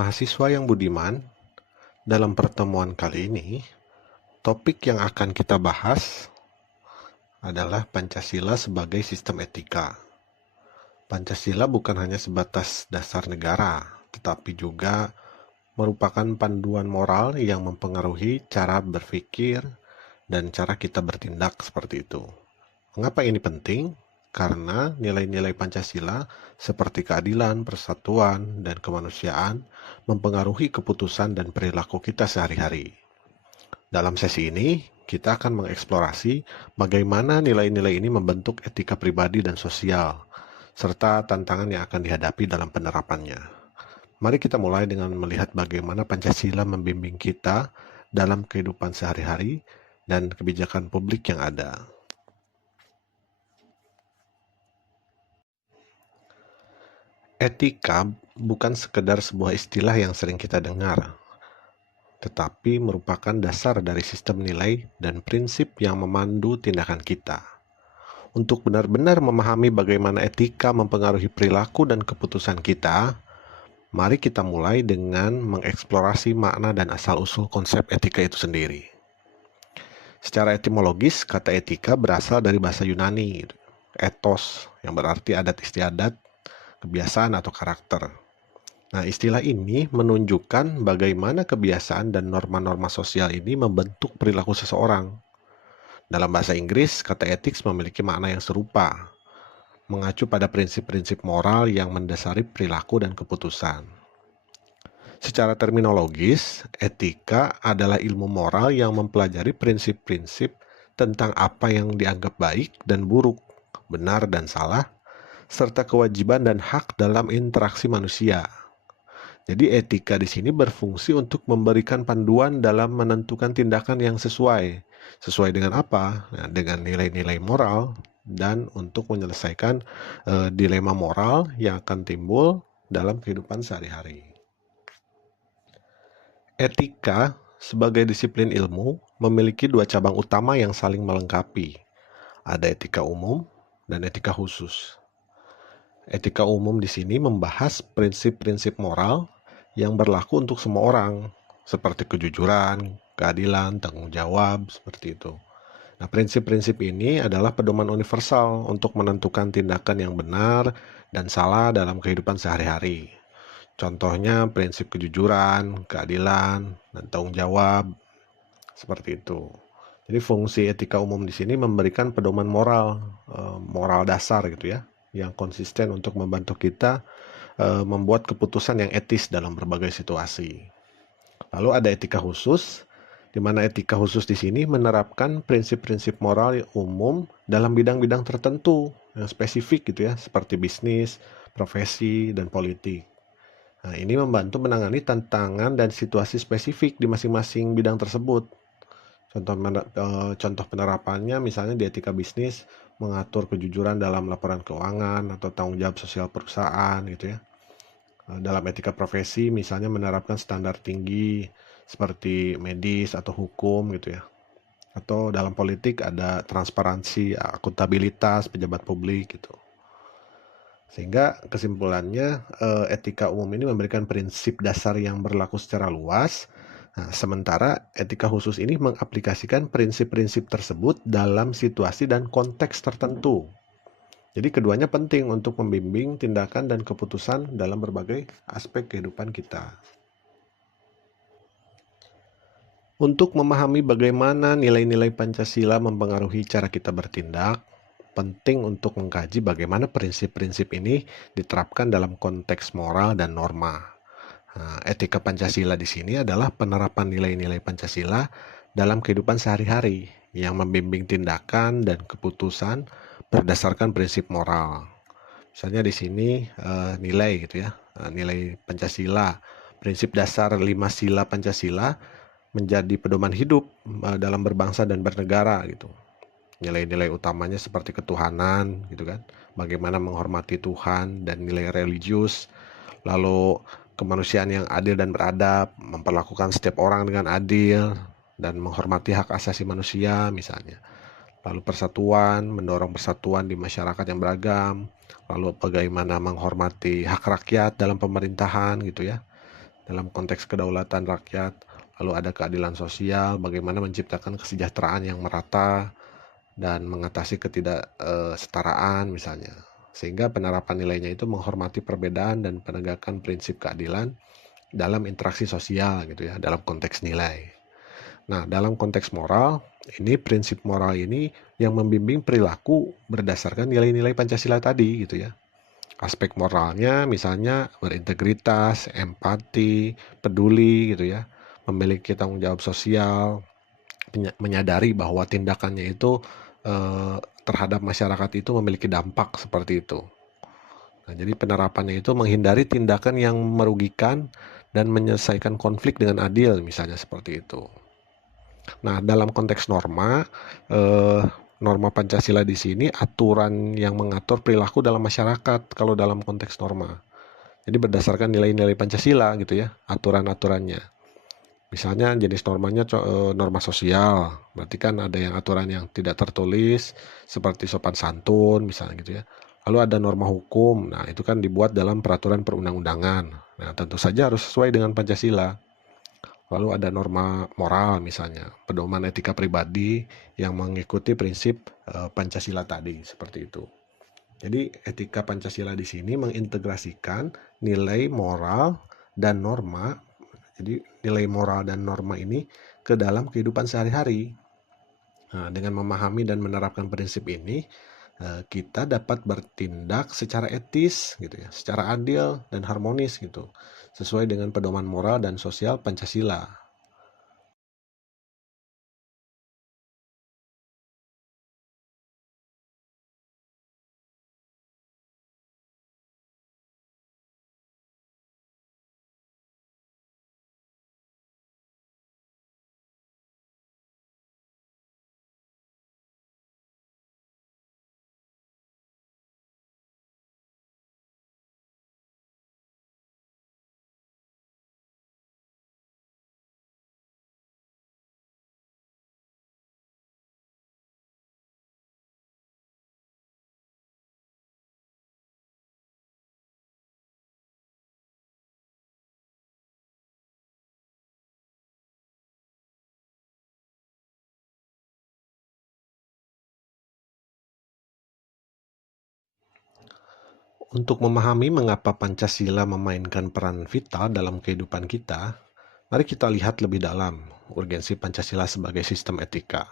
mahasiswa yang budiman. Dalam pertemuan kali ini, topik yang akan kita bahas adalah Pancasila sebagai sistem etika. Pancasila bukan hanya sebatas dasar negara, tetapi juga merupakan panduan moral yang mempengaruhi cara berpikir dan cara kita bertindak seperti itu. Mengapa ini penting? Karena nilai-nilai Pancasila seperti keadilan, persatuan, dan kemanusiaan mempengaruhi keputusan dan perilaku kita sehari-hari. Dalam sesi ini, kita akan mengeksplorasi bagaimana nilai-nilai ini membentuk etika pribadi dan sosial, serta tantangan yang akan dihadapi dalam penerapannya. Mari kita mulai dengan melihat bagaimana Pancasila membimbing kita dalam kehidupan sehari-hari dan kebijakan publik yang ada. Etika bukan sekedar sebuah istilah yang sering kita dengar, tetapi merupakan dasar dari sistem nilai dan prinsip yang memandu tindakan kita. Untuk benar-benar memahami bagaimana etika mempengaruhi perilaku dan keputusan kita, mari kita mulai dengan mengeksplorasi makna dan asal-usul konsep etika itu sendiri. Secara etimologis, kata etika berasal dari bahasa Yunani, ethos, yang berarti adat istiadat, kebiasaan atau karakter. Nah, istilah ini menunjukkan bagaimana kebiasaan dan norma-norma sosial ini membentuk perilaku seseorang. Dalam bahasa Inggris, kata ethics memiliki makna yang serupa, mengacu pada prinsip-prinsip moral yang mendasari perilaku dan keputusan. Secara terminologis, etika adalah ilmu moral yang mempelajari prinsip-prinsip tentang apa yang dianggap baik dan buruk, benar dan salah, serta kewajiban dan hak dalam interaksi manusia. Jadi etika di sini berfungsi untuk memberikan panduan dalam menentukan tindakan yang sesuai. Sesuai dengan apa? Nah, dengan nilai-nilai moral dan untuk menyelesaikan dilema moral yang akan timbul dalam kehidupan sehari-hari. Etika sebagai disiplin ilmu memiliki dua cabang utama yang saling melengkapi. Ada etika umum dan etika khusus. Etika umum di sini membahas prinsip-prinsip moral yang berlaku untuk semua orang, seperti kejujuran, keadilan, tanggung jawab, seperti itu. Nah, prinsip-prinsip ini adalah pedoman universal untuk menentukan tindakan yang benar dan salah dalam kehidupan sehari-hari. Contohnya prinsip kejujuran, keadilan, dan tanggung jawab, seperti itu. Jadi fungsi etika umum di sini memberikan pedoman moral, moral dasar gitu ya, yang konsisten untuk membantu kita membuat keputusan yang etis dalam berbagai situasi. Lalu ada etika khusus, di mana etika khusus di sini menerapkan prinsip-prinsip moral umum dalam bidang-bidang tertentu yang spesifik gitu ya, seperti bisnis, profesi, dan politik. Nah, ini membantu menangani tantangan dan situasi spesifik di masing-masing bidang tersebut. Contoh penerapannya misalnya di etika bisnis mengatur kejujuran dalam laporan keuangan atau tanggung jawab sosial perusahaan gitu ya. Dalam etika profesi misalnya menerapkan standar tinggi seperti medis atau hukum gitu ya. Atau dalam politik ada transparansi, akuntabilitas pejabat publik gitu. Sehingga kesimpulannya etika umum ini memberikan prinsip dasar yang berlaku secara luas. Nah, sementara etika khusus ini mengaplikasikan prinsip-prinsip tersebut dalam situasi dan konteks tertentu. Jadi keduanya penting untuk membimbing tindakan dan keputusan dalam berbagai aspek kehidupan kita. Untuk memahami bagaimana nilai-nilai Pancasila mempengaruhi cara kita bertindak, penting untuk mengkaji bagaimana prinsip-prinsip ini diterapkan dalam konteks moral dan norma. Nah, etika Pancasila di sini adalah penerapan nilai-nilai Pancasila dalam kehidupan sehari-hari yang membimbing tindakan dan keputusan berdasarkan prinsip moral. Misalnya di sini nilai gitu ya, nilai Pancasila, prinsip dasar 5 sila Pancasila menjadi pedoman hidup dalam berbangsa dan bernegara gitu. Nilai-nilai utamanya seperti ketuhanan gitu kan, bagaimana menghormati Tuhan dan nilai religius, lalu kemanusiaan yang adil dan beradab, memperlakukan setiap orang dengan adil dan menghormati hak asasi manusia misalnya. Lalu persatuan, mendorong persatuan di masyarakat yang beragam, lalu bagaimana menghormati hak rakyat dalam pemerintahan gitu ya. dalam konteks kedaulatan rakyat, lalu ada keadilan sosial, bagaimana menciptakan kesejahteraan yang merata dan mengatasi ketidaksetaraan misalnya. Sehingga penerapan nilainya itu menghormati perbedaan dan penegakan prinsip keadilan dalam interaksi sosial gitu ya, dalam konteks nilai. Nah, dalam konteks moral, ini prinsip moral ini yang membimbing perilaku berdasarkan nilai-nilai Pancasila tadi gitu ya. Aspek moralnya misalnya berintegritas, empati, peduli gitu ya, memiliki tanggung jawab sosial, menyadari bahwa tindakannya itu terhadap masyarakat itu memiliki dampak seperti itu. Nah, jadi penerapannya itu menghindari tindakan yang merugikan dan menyelesaikan konflik dengan adil, misalnya seperti itu. Nah, dalam konteks norma, norma Pancasila di sini aturan yang mengatur perilaku dalam masyarakat kalau dalam konteks norma. Jadi berdasarkan nilai-nilai Pancasila gitu ya, aturan-aturannya. Misalnya jenis normanya norma sosial, berarti kan ada yang aturan yang tidak tertulis seperti sopan santun misalnya gitu ya. Lalu ada norma hukum, nah itu kan dibuat dalam peraturan perundang-undangan. Nah tentu saja harus sesuai dengan Pancasila. Lalu ada norma moral misalnya, pedoman etika pribadi yang mengikuti prinsip Pancasila tadi, seperti itu. Jadi etika Pancasila di sini mengintegrasikan nilai moral dan norma. Jadi nilai moral dan norma ini ke dalam kehidupan sehari-hari. Nah, dengan memahami dan menerapkan prinsip ini, kita dapat bertindak secara etis gitu ya, secara adil dan harmonis gitu, sesuai dengan pedoman moral dan sosial Pancasila. Untuk memahami mengapa Pancasila memainkan peran vital dalam kehidupan kita, mari kita lihat lebih dalam urgensi Pancasila sebagai sistem etika.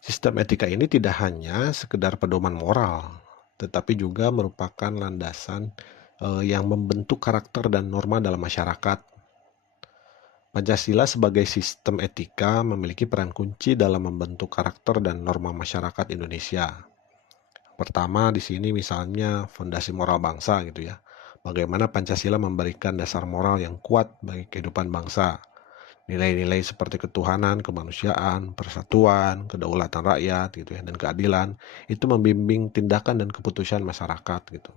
Sistem etika ini tidak hanya sekedar pedoman moral, tetapi juga merupakan landasan yang membentuk karakter dan norma dalam masyarakat. Pancasila sebagai sistem etika memiliki peran kunci dalam membentuk karakter dan norma masyarakat Indonesia. Pertama di sini misalnya fondasi moral bangsa gitu ya. Bagaimana Pancasila memberikan dasar moral yang kuat bagi kehidupan bangsa. Nilai-nilai seperti ketuhanan, kemanusiaan, persatuan, kedaulatan rakyat gitu ya, dan keadilan itu membimbing tindakan dan keputusan masyarakat gitu.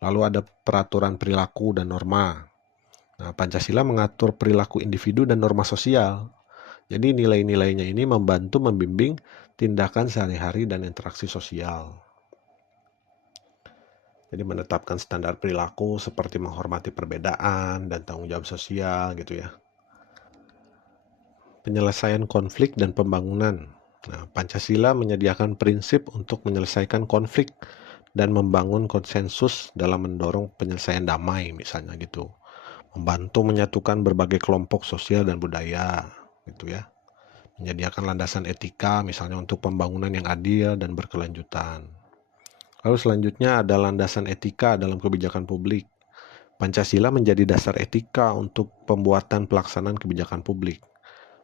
Lalu ada peraturan perilaku dan norma. Nah, Pancasila mengatur perilaku individu dan norma sosial. Jadi nilai-nilainya ini membantu membimbing tindakan sehari-hari dan interaksi sosial. Jadi menetapkan standar perilaku seperti menghormati perbedaan dan tanggung jawab sosial gitu ya. Penyelesaian konflik dan pembangunan. Nah, Pancasila menyediakan prinsip untuk menyelesaikan konflik dan membangun konsensus dalam mendorong penyelesaian damai misalnya gitu. Membantu menyatukan berbagai kelompok sosial dan budaya gitu ya. Menyediakan landasan etika misalnya untuk pembangunan yang adil dan berkelanjutan. Lalu selanjutnya ada landasan etika dalam kebijakan publik. Pancasila menjadi dasar etika untuk pembuatan pelaksanaan kebijakan publik,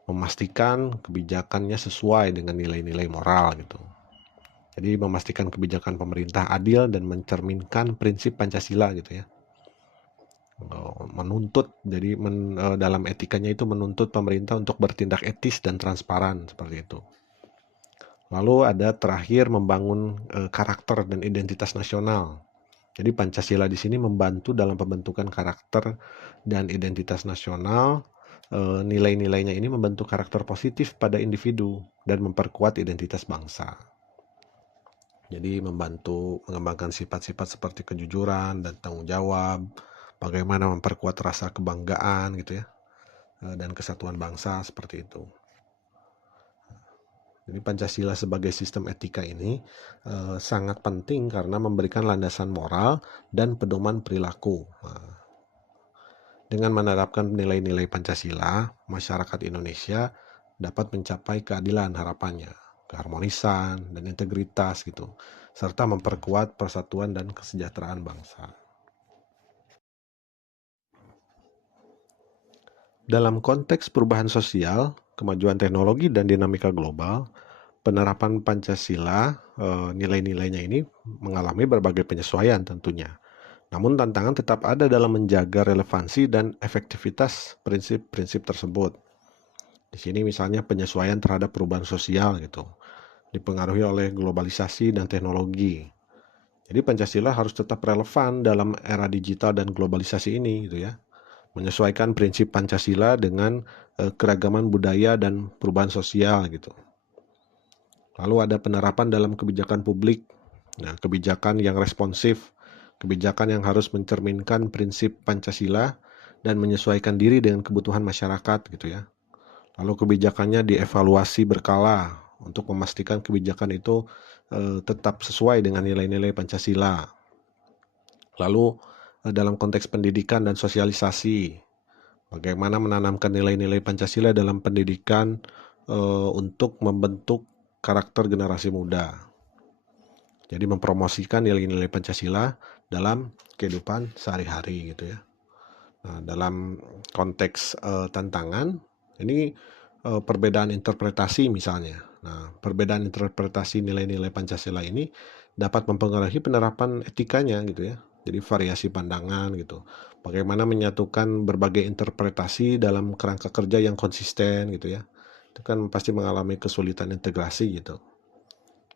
memastikan kebijakannya sesuai dengan nilai-nilai moral gitu. Jadi memastikan kebijakan pemerintah adil dan mencerminkan prinsip Pancasila gitu ya. Menuntut, jadi dalam etikanya itu menuntut pemerintah untuk bertindak etis dan transparan seperti itu. Lalu ada terakhir membangun karakter dan identitas nasional. Jadi Pancasila di sini membantu dalam pembentukan karakter dan identitas nasional. Nilai-nilainya ini membentuk karakter positif pada individu dan memperkuat identitas bangsa. Jadi membantu mengembangkan sifat-sifat seperti kejujuran dan tanggung jawab, bagaimana memperkuat rasa kebanggaan gitu ya, dan kesatuan bangsa seperti itu. Jadi Pancasila sebagai sistem etika ini sangat penting karena memberikan landasan moral dan pedoman perilaku. Dengan menerapkan nilai-nilai Pancasila, masyarakat Indonesia dapat mencapai keadilan harapannya, keharmonisan, dan integritas gitu, serta memperkuat persatuan dan kesejahteraan bangsa. Dalam konteks perubahan sosial, kemajuan teknologi, dan dinamika global, penerapan Pancasila, nilai-nilainya ini mengalami berbagai penyesuaian tentunya. Namun tantangan tetap ada dalam menjaga relevansi dan efektivitas prinsip-prinsip tersebut. Di sini misalnya penyesuaian terhadap perubahan sosial gitu, dipengaruhi oleh globalisasi dan teknologi. Jadi Pancasila harus tetap relevan dalam era digital dan globalisasi ini gitu ya. Menyesuaikan prinsip Pancasila dengan keragaman budaya dan perubahan sosial gitu. Lalu ada penerapan dalam kebijakan publik. Nah, kebijakan yang responsif, kebijakan yang harus mencerminkan prinsip Pancasila dan menyesuaikan diri dengan kebutuhan masyarakat gitu ya. Lalu kebijakannya dievaluasi berkala untuk memastikan kebijakan itu tetap sesuai dengan nilai-nilai Pancasila. Lalu dalam konteks pendidikan dan sosialisasi, bagaimana menanamkan nilai-nilai Pancasila dalam pendidikan untuk membentuk karakter generasi muda. Jadi mempromosikan nilai-nilai Pancasila dalam kehidupan sehari-hari gitu ya. Nah, dalam konteks tantangan, ini perbedaan interpretasi misalnya. Nah, perbedaan interpretasi nilai-nilai Pancasila ini dapat mempengaruhi penerapan etikanya gitu ya. Jadi variasi pandangan gitu. Bagaimana menyatukan berbagai interpretasi dalam kerangka kerja yang konsisten gitu ya. Itu kan pasti mengalami kesulitan integrasi gitu.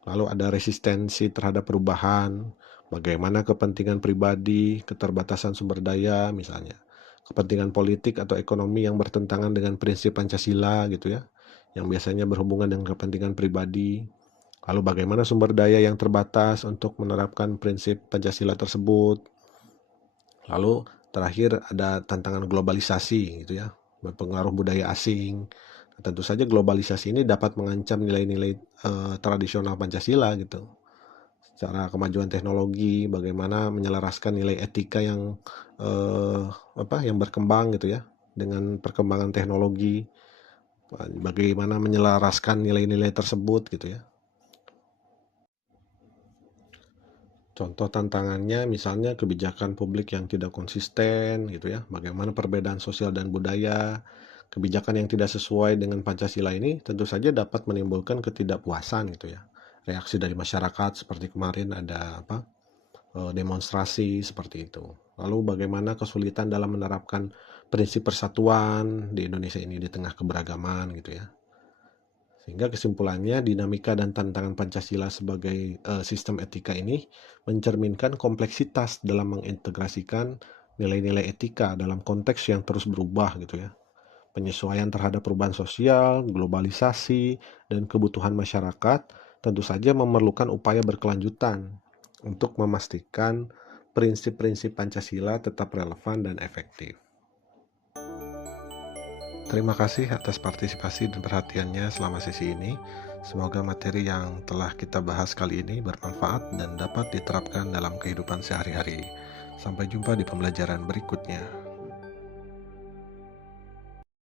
Lalu ada resistensi terhadap perubahan, bagaimana kepentingan pribadi, keterbatasan sumber daya misalnya, kepentingan politik atau ekonomi yang bertentangan dengan prinsip Pancasila gitu ya, yang biasanya berhubungan dengan kepentingan pribadi. Lalu bagaimana sumber daya yang terbatas untuk menerapkan prinsip Pancasila tersebut. Lalu terakhir ada tantangan globalisasi gitu ya, berpengaruh budaya asing. Tentu saja globalisasi ini dapat mengancam nilai-nilai tradisional Pancasila gitu. Secara kemajuan teknologi, bagaimana menyelaraskan nilai etika yang yang berkembang gitu ya dengan perkembangan teknologi, bagaimana menyelaraskan nilai-nilai tersebut gitu ya. Contoh tantangannya misalnya kebijakan publik yang tidak konsisten gitu ya, bagaimana perbedaan sosial dan budaya, kebijakan yang tidak sesuai dengan Pancasila ini tentu saja dapat menimbulkan ketidakpuasan gitu ya. Reaksi dari masyarakat seperti kemarin ada demonstrasi seperti itu. Lalu bagaimana kesulitan dalam menerapkan prinsip persatuan di Indonesia ini di tengah keberagaman gitu ya. Sehingga kesimpulannya dinamika dan tantangan Pancasila sebagai sistem etika ini mencerminkan kompleksitas dalam mengintegrasikan nilai-nilai etika dalam konteks yang terus berubah gitu ya. Penyesuaian terhadap perubahan sosial, globalisasi, dan kebutuhan masyarakat tentu saja memerlukan upaya berkelanjutan untuk memastikan prinsip-prinsip Pancasila tetap relevan dan efektif. Terima kasih atas partisipasi dan perhatiannya selama sesi ini. Semoga materi yang telah kita bahas kali ini bermanfaat dan dapat diterapkan dalam kehidupan sehari-hari. Sampai jumpa di pembelajaran berikutnya.